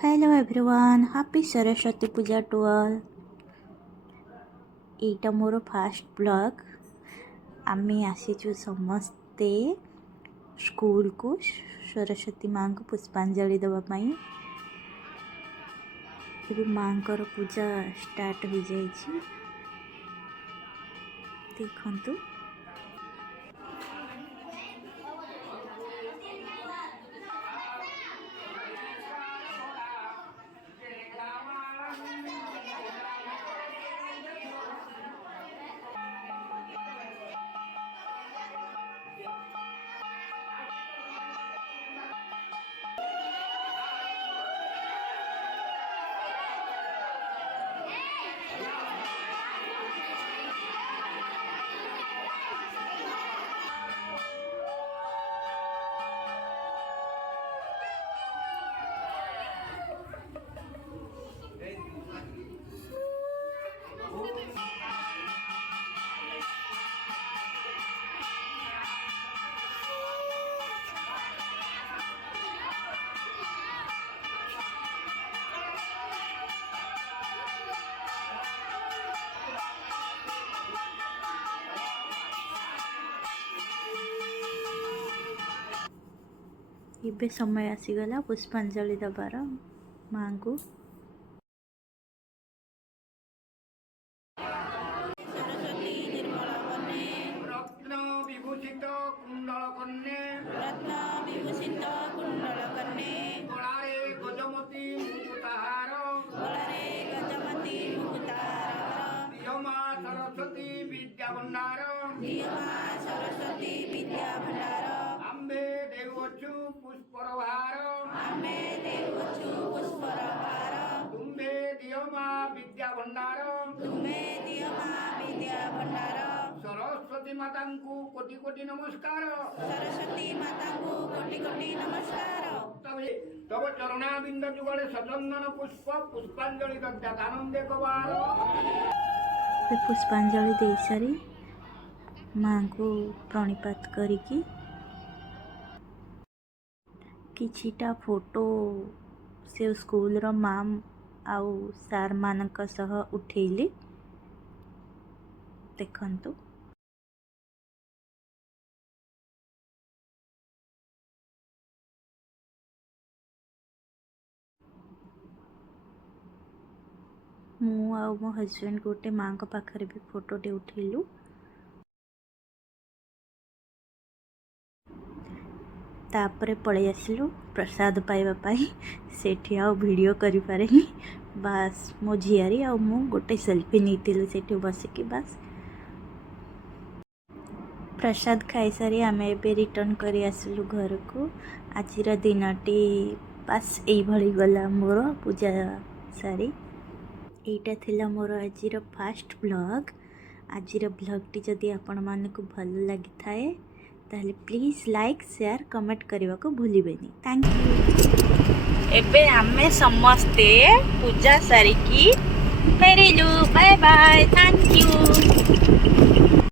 Hello everyone, happy Saraswati Puja to all. ଏଇଟା ମୋର first blog. ଆମେ ଆସିଛୁ ସମସ୍ତେ ସ୍କୁଲକୁ ସରସ୍ୱତୀ ମାଙ୍କୁ ପୁଷ୍ପାଞ୍ଜଳି ଦେବା ପାଇଁ। ଏବେ ମାଙ୍କର ପୂଜା ଷ୍ଟାର୍ଟ ହୋଇଯାଇଛି, ଦେଖନ୍ତୁ। ଏବେ ସମୟ ଆସିଗଲା ପୁଷ୍ପାଞ୍ଜଳି ଦେବାର ମାଙ୍କୁ। सरस्वती विद्या भंडार सरस्वती विद्या भंडार अम्बे देवचु पुष्परभार अम्बे देवचु पुष्परभार तुम्बे दियोमा विद्या भंडार तुम्बे दियोमा विद्या भंडार सरस्वती माता को कोटि कोटि नमस्कार सरस्वती माता को कोटि कोटि नमस्कार तब चरणाबिंद जुगले सचंदन पुष्प पुष्पांजलि दत्तानंदे कबार पुष्पांजलि दे सारी माँ को प्रणिपात करिकी किछिटा फोटो से स्कूल रो मैम आउ सार मानक सह उठेली, देखंतु। मु आउ मो हजबैंड गोटे माँ को पाखरे भी फोटोटे उठेलु। तापरे पळै आसिलु प्रसाद पाइबा पाई। सेठी आउ वीडियो करि पारेनी, बस मो झियारी आउ मु गोटे सेल्फी नीतिलु सेठी बसिकी। बस प्रसाद खाई सारी आमे एबे रिटर्न करी आसिलु घर को। आजिर दिनटी बस एई भली गला मोर पूजा सारी। एटा थिला मोर आजिर फास्ट ब्लॉग। आजिर ब्लॉगटी जदि आपण मानकु भल लागि थाए ताहले प्लीज लाइक शेयर कमेंट करने को भूलिबेनी। Thank you. एबे आमे समस्ते पूजा सारी की फेरिलु। Bye bye, thank you.